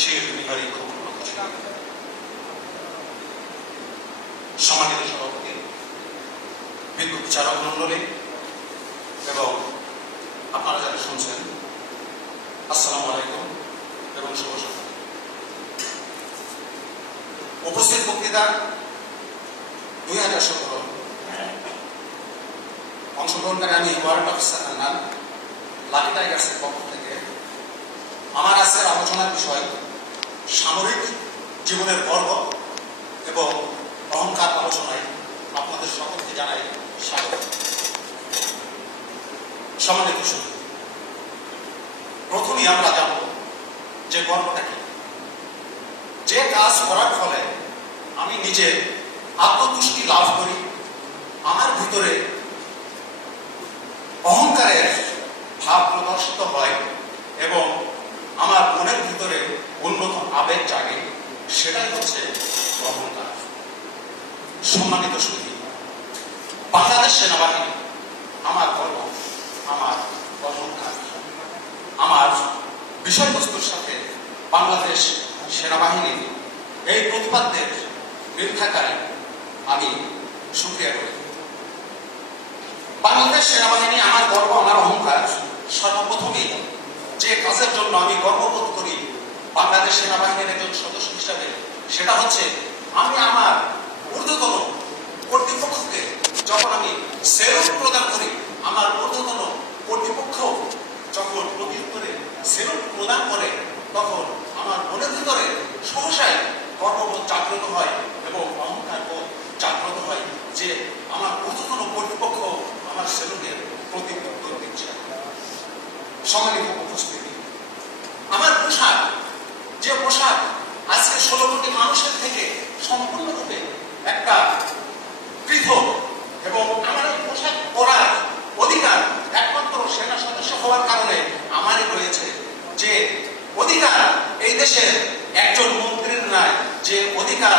শের বিহারী সম্মানিত সভাপতি, বিজ্ঞ বিচারক মন্ডলী এবং আপনারা যারা শুনছেন, আসসালামু আলাইকুম এবং শুভ সকাল। উপস্থিত বক্তৃতা 2017 অংশগ্রহণকারী আমি ওয়ারেন্ট অফিসার হান্নান, লাকি টাইগার্সের পক্ষ থেকে আমার আজকের আলোচনার বিষয় সামরিক জীবনের গর্ব এবং অহংকার আলোচনায় আপনাদের সকলকে জানাই স্বাগত। সম্মানিত সুধী, প্রথমেই আমরা জানব যে গর্বটা কি। যে কাজ করার ফলে আমি নিজে আত্মতুষ্টি লাভ করি, আমার ভিতরে অহংকারের ভাব প্রদর্শিত হয় এবং আমার মনের ভিতরে উন্নত আবেগ জাগে, সেটাই হচ্ছে অহংকার। সম্মানিত সুধী, বাংলাদেশ সেনাবাহিনী আমার গর্ব, আমার অহংকার। আমার বিষয়বস্তুর সাথে বাংলাদেশ সেনাবাহিনীর এই প্রতিপাদ্যের মিল থাকায় আমি সুক্রিয়া করি। বাংলাদেশ সেনাবাহিনী আমার গর্ব, আমার অহংকার। সর্বপ্রথমেই যে কাজের জন্য আমি গর্ববোধ করি বাংলাদেশ সেনাবাহিনীর একজন সদস্য হিসাবে, সেটা হচ্ছে আমি আমার ঊর্ধ্বতন কর্তৃপক্ষকে যখন আমি সেলুট প্রদান করি, আমার ঊর্ধ্বতন কর্তৃপক্ষ যখন প্রত্যুত্তরে সেলুট প্রদান করে, তখন আমার মনের ভিতরে সহসাই গর্ববোধ জাগ্রত হয় এবং অহংকার বোধ জাগ্রত হয় যে আমার ঊর্ধ্বতন কর্তৃপক্ষ আমার সেলুটের প্রত্যুত্তর দিচ্ছে। সম্মানিত উপস্থিতি, আমার পোশাক, যে পোশাক আজকে 16 কোটি মানুষের থেকে সম্পূর্ণরূপে একটা পৃথক, এবং আমার এই পোশাক পরার অধিকার একমাত্র সেনা সদস্য হওয়ার কারণে আমারই রয়েছে। যে অধিকার এই দেশের একজন মন্ত্রীর নাই, যে অধিকার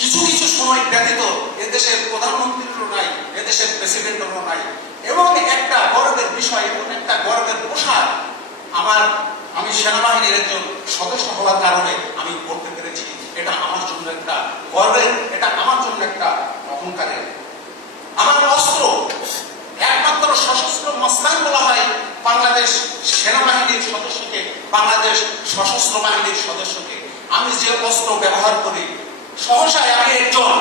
কিছু কিছু সময় ব্যতীত এদেশের প্রধানমন্ত্রীরও নাই, এদেশের প্রেসিডেন্টেরও নাই। এবং একটা গর্বের বিষয় এবং একটা গর্বের পোশাক আমি সেনাবাহিনীর একজন সদস্য হওয়ার কারণে আমি করতে পেরেছি। এটা আমার জন্য একটা গর্বের, এটা আমার জন্য একটা অহংকারের। আমার অস্ত্র একমাত্র সশস্ত্র মস্তান বলা হয় বাংলাদেশ সেনাবাহিনীর সদস্যকে, বাংলাদেশ সশস্ত্র বাহিনীর সদস্যকে। আমি যে অস্ত্র ব্যবহার করি, সহসায় আমি একজন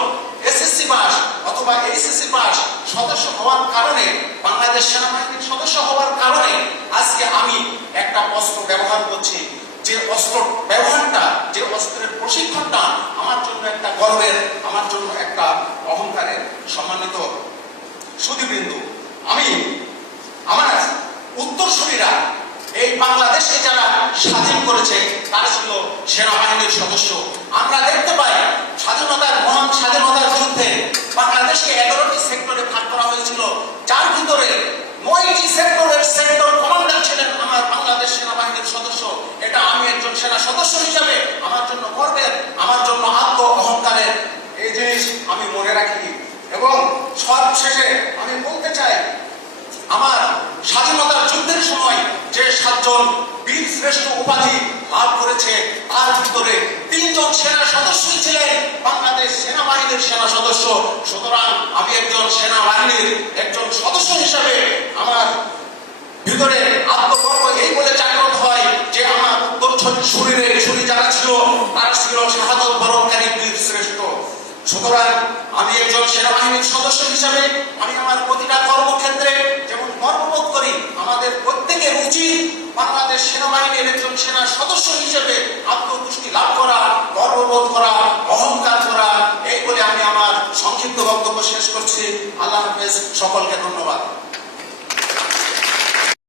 এসএসসি পাস অথবা এইচএসসি পাস সদস্য হওয়ার কারণে, বাংলাদেশ সেনাবাহিনীর সদস্য হওয়ার কারণে আজকে আমি একটা অস্ত্র ব্যবহার করছি। যে অস্ত্র ব্যবহারটা, যে অস্ত্রের প্রশিক্ষণটা আমার জন্য একটা গর্বের, আমার জন্য একটা অহংকারের। সম্মানিত সুধীবৃন্দ, আমি আমার উত্তরসূরিরা এই বাংলাদেশকে যারা স্বাধীন করেছে তারা ছিল সেনাবাহিনীর সদস্য। আমরা দেখতে পাই স্বাধীনতার, মহান স্বাধীনতার যুদ্ধে বাংলাদেশকে 11টি সেক্টরে ভাগ করা হয়েছিল, যার ভিতরে 9টি সেক্টরের সেক্টর কমান্ডার ছিলেন আমার বাংলাদেশ সেনাবাহিনীর সদস্য। এটা আমি একজন সেনা সদস্য হিসাবে আমার জন্য গর্বের, আমার জন্য আত্ম অহংকারের। এই জিনিস আমি মনে রাখি। এবং সবশেষে আমি বলতে চাই, আমার স্বাধীনতার যুদ্ধের সময় যে 7 জন বীর শ্রেষ্ঠ উপাধি লাভ করেছে, তার ভিতরে 3 জন সেনা সদস্যই ছিলেন বাংলাদেশ সেনাবাহিনীর সেনা সদস্য। সুতরাং আমি একজন সেনাবাহিনীর একজন সদস্য হিসাবে আমার ভিতরে আত্মগর্ব এই বলে জাগ্রত হয় যে আমার উত্তরসূরির ছুরি যারা ছিল তারা ছিল শাহাদত বরণকারী বীর শ্রেষ্ঠ। সুতরাং আমি একজন সেনাবাহিনীর সদস্য হিসাবে আমি আমার প্রতিটা কর্মক্ষেত্রে যেমন গর্ববোধ করি, আমাদের প্রত্যেকের উচিত বাংলাদেশ সেনাবাহিনীর একজন সেনা সদস্য হিসেবে আত্মতুষ্টি লাভ করা, গর্ববোধ করা, অহংকার করা। এই বলে আমি আমার সংক্ষিপ্ত বক্তব্য শেষ করছি। আল্লাহ হাফেজ, সকলকে ধন্যবাদ।